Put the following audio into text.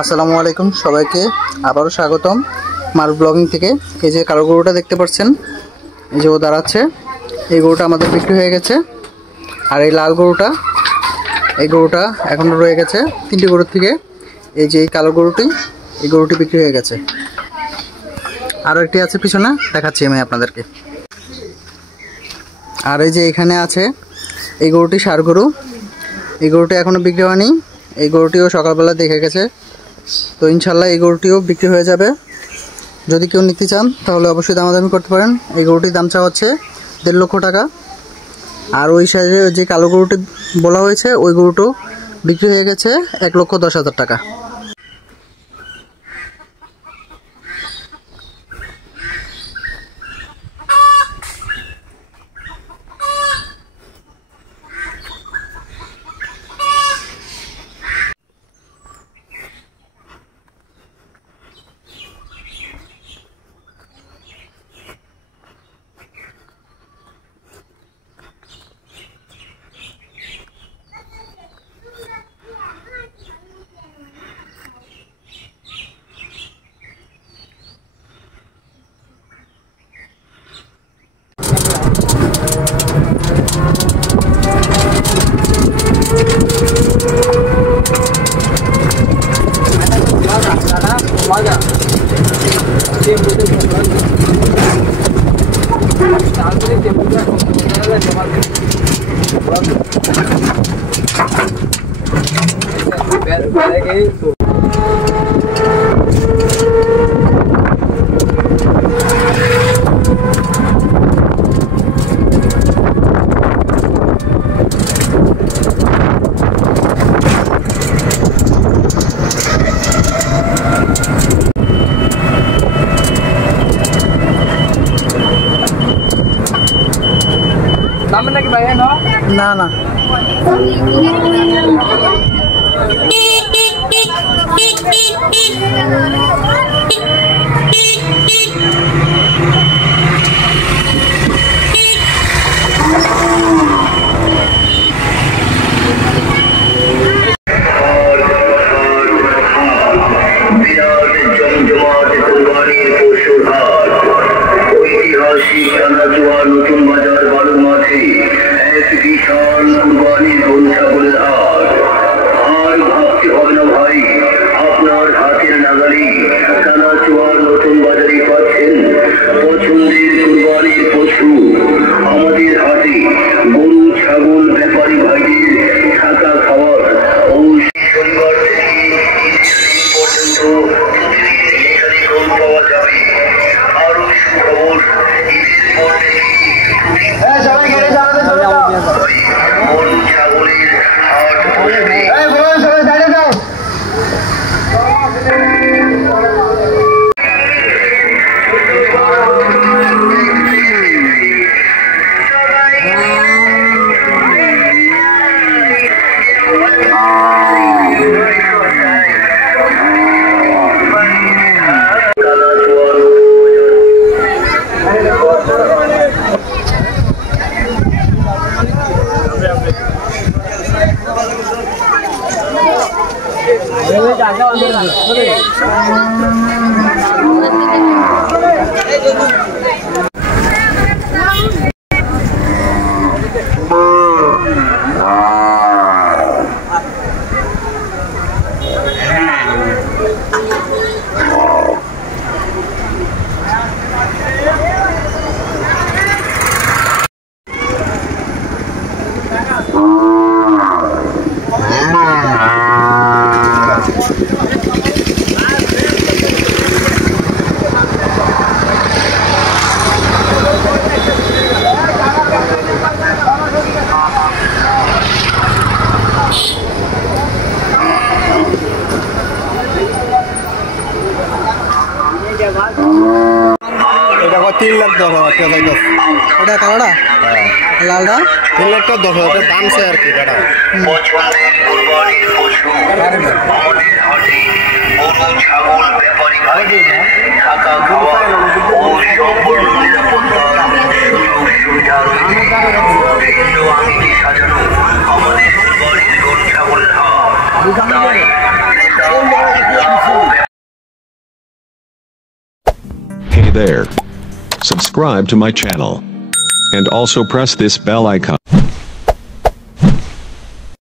আসসালামু আলাইকুম সবাইকে আবারও স্বাগতম মারুফ ব্লগিং থেকে। এই যে কালো গরুটা দেখতে পাচ্ছেন, এই যে ও দাঁড়াচ্ছে, এই গরুটা আমাদের বিক্রি হয়ে গেছে। আর এই লাল গরুটা, এই গরুটা এখনও রয়ে গেছে তিনটি গরুর থেকে। এই যে এই কালো গরুটি, এই গরুটি বিক্রি হয়ে গেছে। আরও একটি আছে পিছনে, দেখাচ্ছি আমি আপনাদেরকে। আর এই যে এখানে আছে এই গরুটি ষাঁড় গরু, এই গরুটি এখনও বিক্রি হয়নি। এই গরুটিও সকালবেলা দেখে গেছে, তো ইনশাল্লাহ এই গরুটিও বিক্রি হয়ে যাবে। যদি কেউ নিতে চান তাহলে অবশ্যই দামাদামি করতে পারেন। এই গরুটির দাম চা হচ্ছে 1.5 লক্ষ টাকা। আর ওই সাইডে যে কালো গরুটি বলা হয়েছে, ওই গরুটিও বিক্রি হয়ে গেছে 1,10,000 টাকা। না না নতুন বাজার বালুর মাঠে এক বিশাল কুরবানির গরু ছাগলের হাট। আর ভাবতে হবে না ভাই, আপনার হাতের নাগালে কানাচুয়ার নতুন বাজারে পাচ্ছেন পছন্দের কুরবানির পশু। আমাদের হাটে গরু ছাগল ব্যাপারী ভাইদের থাকা খাওয়ার ও শনিবার থেকে পর্যন্ত গরু পাওয়া যাবে। আরো সুখবর, গরু ছাগলের হাট বসবে। এটা 3,10,000 টাকা চাইতেছে। ওটা কালোটা, লালটা 3,10,000 টাকা দাম চাই আর কি। দাদা পছন্দের কুরবানির পশু আমাদের হাটে গরু ছাগল ব্যাপারী ভাইদের থাকা খাওয়া ও সম্পূর্ণ নিরাপত্তার সুযোগ সুবিধা রয়েছে। ভিন্ন আঙ্গিকে সাজানো আমাদের কুরবানির গরু ছাগলের হাট। তাই there. Subscribe to my channel. And also press this bell icon.